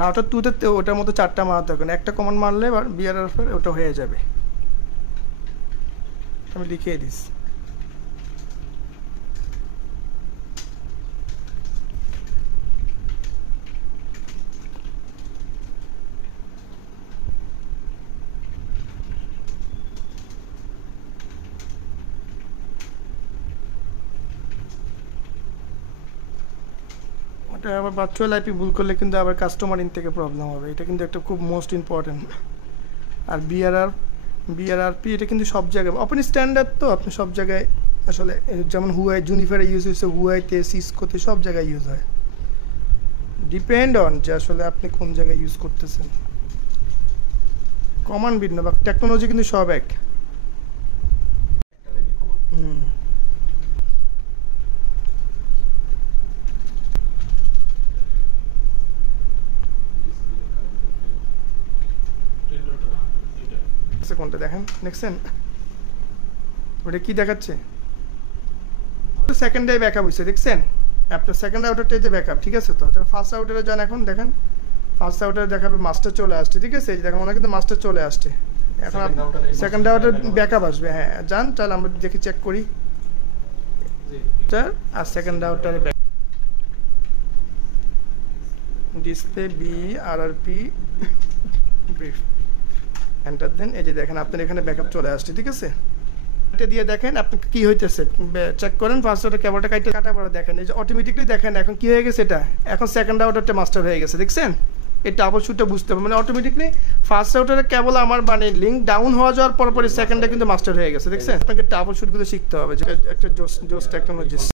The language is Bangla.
রাউটার 2-তে ওটার মতো 4টা মারার দরকার নেই, একটা কমান্ড মারলে বিআরআর ওটা হয়ে যাবে। আমি লিখিয়ে দিস। ওটা আবার ভার্চুয়াল আইপি ভুল করলে কিন্তু আবার কাস্টমার ইন থেকে প্রবলেম হবে, এটা কিন্তু একটা খুব মোস্ট ইম্পর্টেন্ট। আর বিআরআরপি এটা কিন্তু সব জায়গায় ওপেন স্ট্যান্ডার্ড, তো আপনি সব জায়গায় আসলে যেমন হুয়াই জুনিফারে ইউজ হয়েছে, হুয়াইতে সিসকোতে সব জায়গায় ইউজ হয়, ডিপেন্ড অন যে আসলে আপনি কোন জায়গায় ইউজ করতেছেন। কমান্ড ভিন্ন বা টেকনোলজি কিন্তু সব এক। হুম, কোনটা দেখেন দেখছেন, ওটা কি দেখাচ্ছে? সেকেন্ডারি ব্যাকআপ হয়েছে দেখছেন, আপনার সেকেন্ড আউটারটাই যে ব্যাকআপ, ঠিক আছে? তো ফার্স্ট আউটারে যান, এখন দেখেন ফার্স্ট আউটারে দেখাবে মাস্টার চলে আসছে, ঠিক আছে? এই যে দেখেন ওনার কিন্তু মাস্টার চলে আসছে, এখন সেকেন্ড আউটার ব্যাকআপ আসবে। হ্যাঁ যান, তাহলে আমরা দেখি চেক করি আর সেকেন্ড আউটারে ডিসপ্লে বিআরআরপি ব্রিফ এন্টার দেন। এই যে দেখেন আপনার এখানে ব্যাকআপ চলে আসছে, ঠিক আছে? এটা দিয়ে দেখেন আপনি কি হইতেছে, চেক করেন ফার্স্ট আউটার কেবলটা কাটা পরে দেখেন, এই যে অটোমেটিকলি দেখেন এখন কি হয়ে গেছে, এটা এখন সেকেন্ড আউটারটা মাস্টার হয়ে গেছে, দেখছেন? এই ট্রাবল শুটটা বুঝতে হবে, মানে অটোমেটিকলি ফার্স্ট আউটারের কেবল আমার মানে লিঙ্ক ডাউন হওয়া যাওয়ার পরপরই সেকেন্ডটা কিন্তু মাস্টার হয়ে গেছে, দেখছেন? আপনাকে ট্রাবল শুটগুলো শিখতে হবে, যে একটা জোস টেকনোলজি।